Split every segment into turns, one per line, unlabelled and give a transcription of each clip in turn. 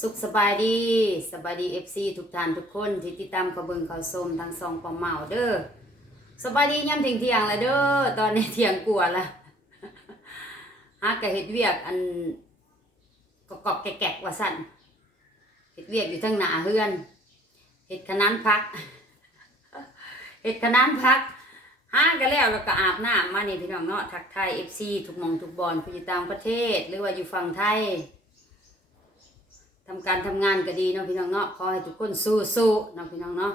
สุขสบายดีสบายดีเอฟซีทุกท่านทุกคนที่ติดตามขาเบิ่งเขาชมทางซองปอมเมาเด้อสบายดีย่ำถึงเที่ยงล้วเด้อตอนนี้เที่ยงกลัวละหากะเฮ็ดเวียกอันกอกๆแกะๆว่าสั่นเฮ็ดเวียกอยู่ทั้งหน้าเฮือนเฮ็ดขนานพักเฮ็ดขนานพักหากันแล้วแล้วก็อาบน้ำมานี่พี่น้องเนาะทักทาย FC ทุกมองทุกบอลผู้อยู่ต่างประเทศ หรือว่าอยู่ฝั่งไทย ทำการทำงานก็ดีเนาะพี่น้องเนาะขอให้ทุกคนสู้สู้ๆเนาะพี่น้องเนาะ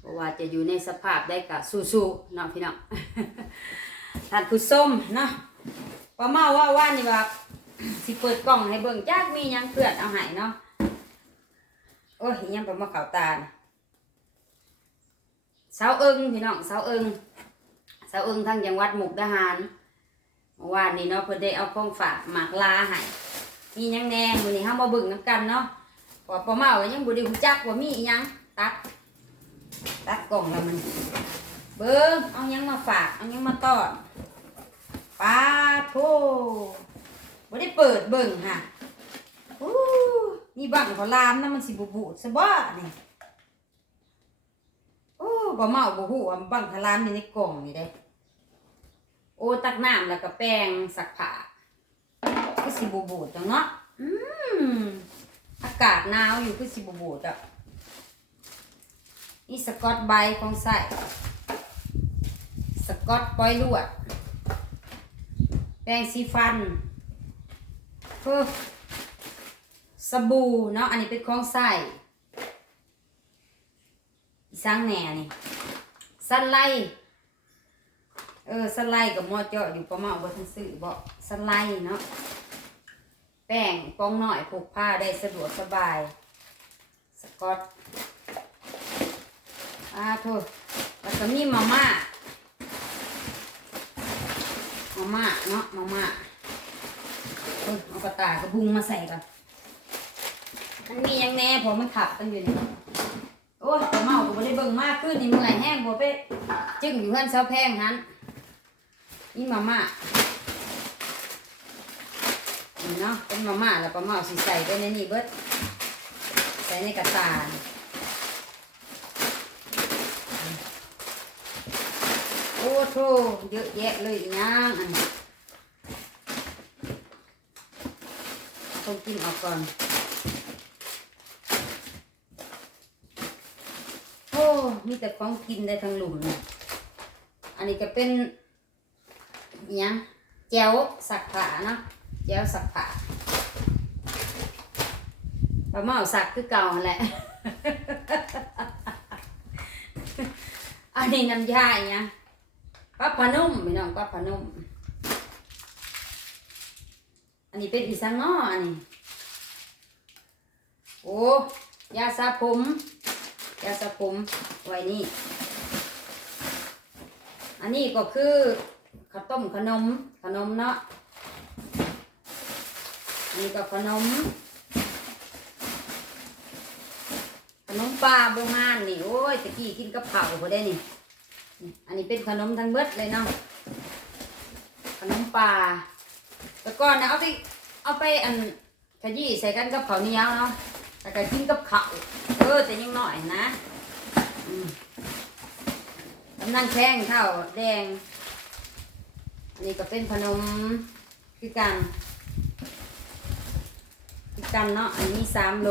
เพราะว่าจะอยู่ในสภาพได้ก็สู้สู้ๆเนาะพี่น้องท่านผู้ชมเนาะป้าเมาว่าว่านี่ว่าสิเปิดกล่องให้เบิ่งจักมียังเพื่อนเอาให้เนาะโอ้ยยังประมาข่าตาเสาเอิงพี่น้องเสาเอิงเสาเอิงทางจังหวัดมุกดาหารเมื่อวานนี้เนาะเพิ่นได้เอาของฝากหมากลาให้ มีหยังแหน่มื้อนี้เฮามาเบิ่งนํกันเนาะพราะว่าป้าเมาก็ยังบ่ได้รู้จักว่ามีอีหยังตัดตัดกล่องแล้วมัน เบิ่งเอาหยังมาฝากเอาหยังมาต้อนปาโทบ่ได้เปิดเบิ่งค่ะอู้มีบังขาลามนะมันสิบ่บูดซะบ่นี่โอ้บ่เมาบ่ฮู้ว่าบังขาลามนี่ในกล่องนี่เด้โอ้ตักน้ำแล้วก็แป้งสักผ้า คือสิบูบูดจังเนาะอืมอากาศหนาวอยู่คือสิบูบูดอะนี่สกอตไบรท์ของใส่สกอตปล่อยลวด แปรงสีฟันเพิ่สบู่เนาะอันนี้เป็นของใส่อีสังแหน่นี่สันไลเออสไลด์กับหมอเจาะอยู่ประมาณบทันซื้อบ่สไลด์เนาะ แป้งปองหน่อยผูกผ้าได้สะดวกสบาย สกอตอ่าโทษแล้วก็มีมาม่ามาม่าเนาะมาม่าเออเอากระตายกระบุงมาใส่ก่อนมันมียังแน่เพอมันขับกันอยู่นี่โอ้ยเมาก็บ่ได้เบิ่งมากขึ้นนี่เมื่อยแห้งบ่ไปจึงอยู่เพื่อนเสาแพงนั้นนี่มาม่า นี่เนาะเป็นมาม่าแล้วปลาเมาสิใส่ไปในนี่เบิดใส่ในกระตาโอ้โธ่เยอะแยะเลยอีหยังอันต้องกินออกก่อนโอ้มีแต่ของกินได้ทั้งหลุมเนี่ยอันนี้ก็เป็นยังแจวสักผ้าเนาะ แจวสักผ้าปลาเมาสักคือเก่าแหละ อันนี้น้ำยาอิหยังปลาพนุ่มพี่น้องปลาพนุ่ม อันนี้เป็นอีสังง้ออันนี้ โอ้ยาสระผมยาสระผมไว้นี่ อันนี้ก็คือข้าวต้มขนมขนมเนาะ นนี้ก็ขนม ขนมปลาโบราณนี่ โอ้ยตะกี้กินกับเผาวพอได้นี่ อันนี้เป็นขนมทั้งเบิดเลยเนาะ ขนมปลาแต่ก่อนนะเอาไปเอาไปอันขยี้ใส่กันกับข้าวเหนียวเนาะแต่ก็กินกับข้าวเออแต่ยังหน้อยนะอืมกำลังแข้งเท่าแดง อันนี้ก็เป็นขนมคือกัน กันเนาะ อันนี้สามโล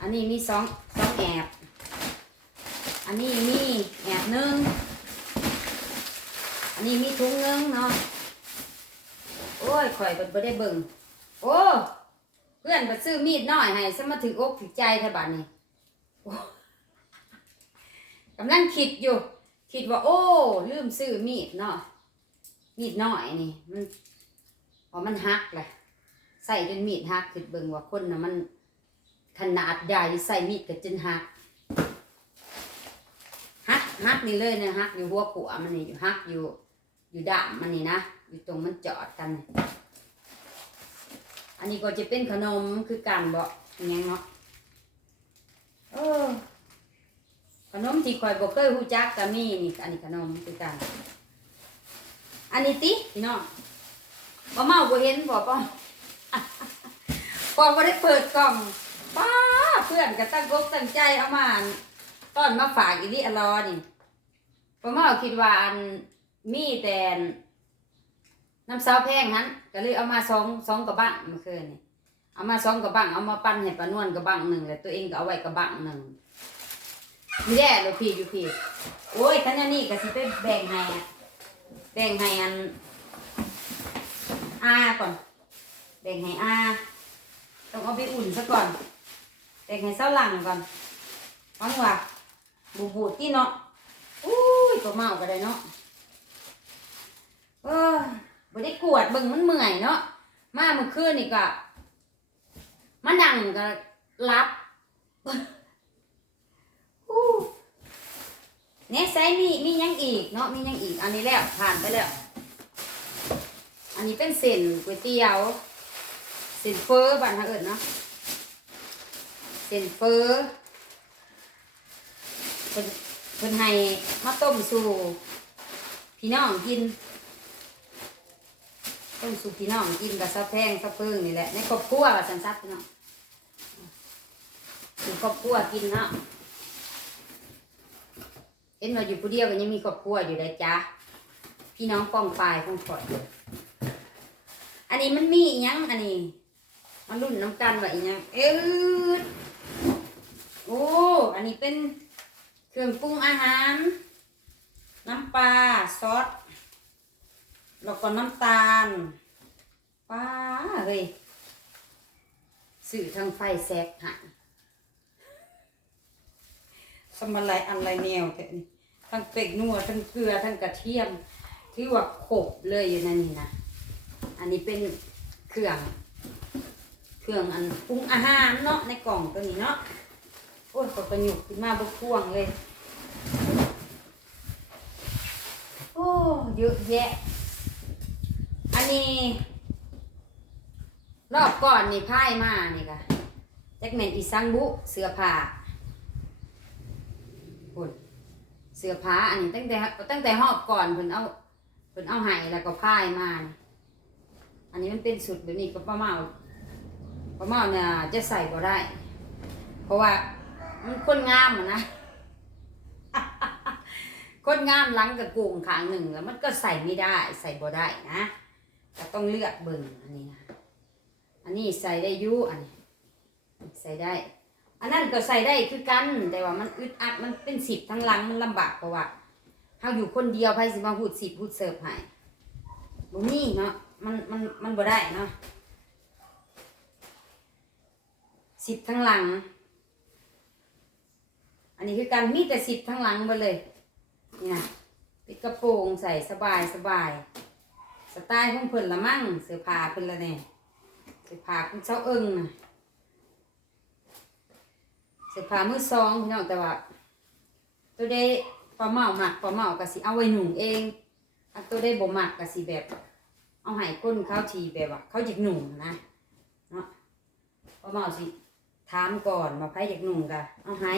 อันนี้มีสองสองแอบ อันนี้มีแอบหนึ่ง อันนี้มีถุงหนึงเนาะ โอ้ยข่อยเปิดบ่ได้เบิ่ง โอ้ เพื่อนไปซื้อมีดน้อยให้สมาถึงอกถึงใจท่บาดนี้โอ้กำลังคิดอยู่ คิดว่า โอ้ ลืมซื้อมีดเนาะมีดน้อยนี่ มันพอมันหักเลย ใส่จนมีดหักคิดเบิ่งว่าคนน่ะมันขนาดใหญ่ใส่มีดก็จนหักหักหักนี่เลยนะหักอยู่หัวขวามันนี่อยู่หักอยู่อยู่ด้ามมันนี่นะอยู่ตรงมันจอดกัน อันนี้ก็จะเป็นขนมคือกันบ่อหยังเนาะเออขนมที่ข่อยบ่เคยฮู้จักก็มีนี่อันนี้ขนมคือกันอันนี้ติพี่น้องบ่เมาบ่เห็นบ่ป้อ พอม่ได้เปิดกล่องป้าเพื่อนก็ตั้งกกตั้งใจเอามาต้อนมาฝากอีนี่อลอนี่ป้าเมาคิดว่าอันมีแต่น้ำซาวแพงนั้นก็เลยเอามาสองสองกระบังเมื่อคืนนี่เอามาสองกระบังเอามาปั้นให้ปานวลกระบังหนึ่งแล้วตัวเองก็เอาไว้กระบังหนึ่งไม่แย่เลยพี่อยู่พี่โอ้ยท่านอันนี่ก็สิไปแบ่งให้แบ่งให้อันอาก่อน แบ่งให้อาต้องเอาไปอุ่นซะก่อน แบ่งให้เส้าหลังก่อนฟังว่าบูบูที่เนาะอุ้ยตัวเมาก็ได้เนาะเออบ่ได้กวดเบิ่งมันเมื่อยเนาะมาเมื่อคืนนี่ก็มานั่งก็รับอู้เนี่ยไซมีมียังอีกเนาะมียังอีก อันนี้แล้วผ่านไปแล้ว อันนี้เป็นเส้นก๋วยเตี๋ยว ส้นเฟอบ้านทางเอิญเนาะเส้นเฟอเพิ่นเพิ่นให้มาต้มสู่พี่น้องกิน ต้มสู่พี่น้องกินกับซาแพงซาเพิงนี่แหละในครอบครัวว่าสันซับพี่น้องอยู่ครอบครัวกินเนาะเห็นว่าอยู่ผู้เดียวก็ยังมีครอบครัวอยู่เลยจ้าพี่น้องป้องปลายของข่อยอันนี้มันมีอยังอันนี้ มันรุ่นน้ำกันว่าอีหยังเอ้ยโอ้ อันนี้เป็นเครื่องปรุงอาหาร น้ำปลาซอสแล้วก็น้ำตาลปลาเฮ้ยสื่อทางไฟแซกหายสมอะไรอันไรแนวแต่นี่ทั้งเป็กนัวทั้งเกลือทั้งกระเทียมที่ว่าขบเลยอยู่นั่นนี่นะ อันนี้เป็นเครื่อง เครื่องอันปรุงอาหารเนาะในกล่องตัวนี้เนาะโอ้ยก็ประยุกต์ขึ้นมาบกพ่วงเลย โอ้เยอะแยะ อันนี้ รอบก่อนนี่พ่ายมานี่ค่ะแจ็คแมนอีซังบุ เสื้อผ้าคุณเสื้อผ้าอันนี้ตั้งแต่ตั้งแต่หอบก่อนเพิ่นเอาเพิ่นเอาไห้แล้วก็พ่ายมา อันนี้มันเป็นสุดแบบนี้ก็ป้าเมาป้า เมาเนี่ยจะใส่ก็ได้ เพราะว่ามันคนงามนะคนงามหลังกับโกงขางหนึ่งแล้วมันก็ใส่ไม่ได้ใส่บ่ได้นะก็ต้องเลือกเบิ่งอันนี้นะอันนี้ใส่ได้ยุอันนี้ใส่ได้ อันนั้นก็ใส่ได้คือกันแต่ว่ามันอึดอัดมันเป็นสิบทั้งหลังมันลำบากเพราะว่าเราอยู่คนเดียวไผสิมาพูดสิบพูดเสิร์ฟให้บ่มีเนาะมันมันมันบ่ได้เนาะ สิบทั้งหลัง อันนี้คือการมีแต่สิบทั้งหลังไปเลยนี่นะปิดกระโปรงใส่สบายสบาย สไตล์ของเพิ่นละมั่งเสื้อผ้าเพิ่นละเนี่ยเสื้อผ้าคุณเจ้าเอิงนะเสื้อผ้ามือสองพี่น้องแต่ว่า ตัวได้ปลาเมาหมักปลาเมาก็สิเอาไว้หนุ่งเองอันตัวได้บ่หมักก็สิแบบ เอาให้ก้นเขาทีแบบว่าเขาอยากหนุ่งนะเนาะปลาเมาสิ ถามก่อนว่าใครอยากหนุ่งกะเอาให้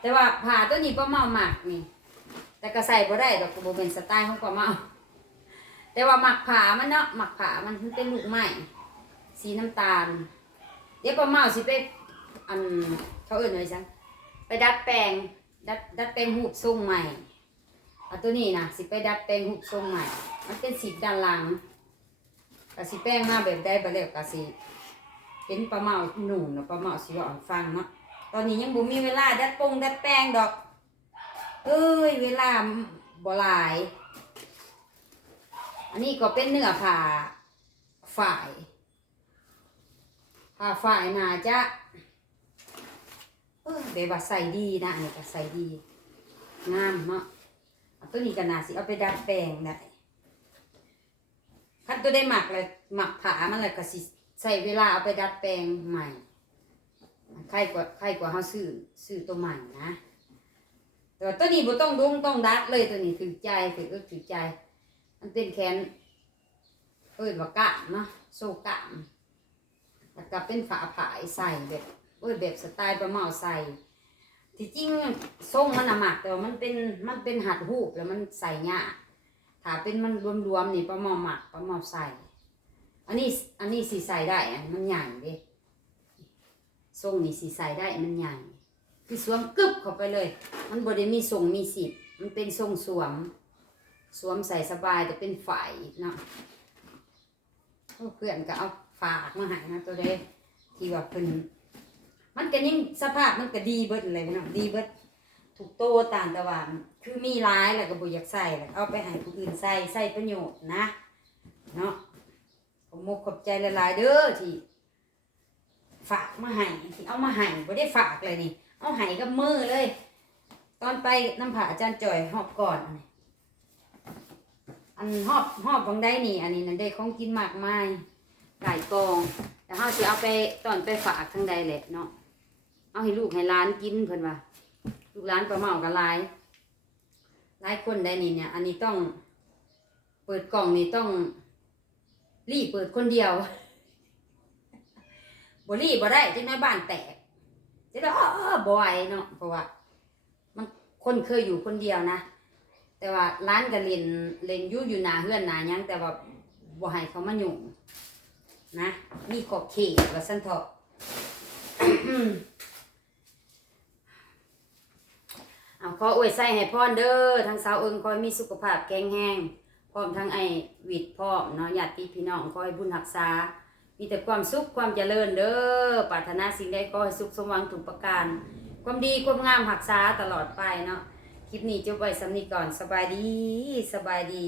แต่ว่าผ้าตัวนี้ป้าเมาหมักนี่ แต่ก็ใส่บ่ได้ดอกก็บ่เป็นสไตล์ของป้าเมา แต่ว่าหมักผ้ามันเนาะหมักผ้ามันเป็นลูกไม้สีน้ำตาล เดี๋ยวป้าเมาสิไปอันเขาเอื่นเลยจังไปดัดแปลงดัดดัดแปลงหูปทรงใหม่เอาตัวนี้นะสิไปดัดแปลงหูปทรงใหม่ มันเป็นสีด้านหลังก็สิแป้งมาแบบได้บ่แล้วก็สิ เป็นป้าเมาหนุ่มเนาะป้าเมาสิเว่าให้ฟังเนาะตอนนี้ยังบ่มีเวลาดัดปงดัดแป้งดอก เอ้ย เวลาบ่หลาย อันนี้ก็เป็นเนื้อผ้าฝ่ายผ้าฝ่ายน่าจะเออแบบว่าใส่ดีนะอันนี้ก็ใส่ดี งามเนาะอันตัวนี้ก็น่าสิเอาไปดัดแปลงได้คันตัวได้หมักเลยหมักผ้ามันเลยก็สิ ใส่เวลาเอาไปดัดแปลงใหม่ใครกว่าใครกว่าเขาซื้อซื้อตัวใหม่นะแต่ว่าตัวนี้บ่ต้องดุงต้องดัดเลยตัวนี้ถือใจถือก็ถือใจ มันเป็นแขนเอ้ยว่ากะเนาะโซกะแล้วก็เป็นฝาผายใส่แบบเอ้ยแบบสไตล์ประเมาใส่ที่จริงทรงมันอะหมักแต่ว่ามันเป็นมันเป็นหัดหูบแล้วมันใส่ยากถ้าเป็นมันรวมๆนี่ประเมาหมักประเมาใส่ อันนี้อันนี้สีใส่ได้อันมันใหญ่เดิทรงนี่สีใส่ได้มันใหญ่คือสวมกึบเข้าไปเลย มันบ่ได้มีทรงมีสิทธิ์มันเป็นทรงสวม สวมใส่สบายแต่เป็นฝ่ายเนาะเพื่อนก็เอาฝากมาให้นะตัวเด้ที่ว่าเพิ่นมันก็ยังสภาพมันก็ดีเบิดเลยเนาะดีเบิดถูกโตตามแต่ว่าคือมีร้ายแล้วก็บ่อยากใส่แล้วเอาไปให้ผู้อื่นใส่ใส่ประโยชน์นะเนาะ ขมกขอบใจหลายเด้อที่ ฝากมาให้ที่เอามาให้บ่ได้ฝากเลยนี่ เอาให้กับมือเลย ตอนไปน้ำผาอาจารย์จ่อยหอบก่อน อันหอบหอบบางได้นี่ อันนี้นั่นได้ของกินมากมายหลายกองแต่เฮาสิเอาไปตอนไปฝากทางใดแหละเนาะเอาให้ลูกให้หล้านกินเพิ่นว่าลูกหลานประเมากันลายหลายคนได้นี่เนี่ย อันนี้ต้อง เปิดกล่องนี่ต้อง รีบเปิดคนเดียวบ่รีบบ่ได้จังได๋บ้านแตกจะได้อ้อบ่ไหวเนาะเพราะว่า มันคนเคยอยู่คนเดียวนะ แต่ว่าร้านก็เล่นเล่นยู่อยู่หนาเฮือนหนายังแต่ว่าบ่ให้เขามายุ่งนะ มีขอบเขตว่าซั่นเถาะเอาขออวยใส่ให้พรเด้อทั้งสาวเอิงขอให้มีสุขภาพแข็งแรง พร้อมทั้งไอ้วิทย์พร้อมเนาะญาติพี่น้องขอให้บุญรักษา มีแต่ความสุขความเจริญเด้อปรารถนาสิ่งใดก็ให้สุขสมหวังถูกประการ ความดีความงามหักษาตลอดไปเนาะคลิปนี้จบไว้สำนีก่อนสบายดีสบายดี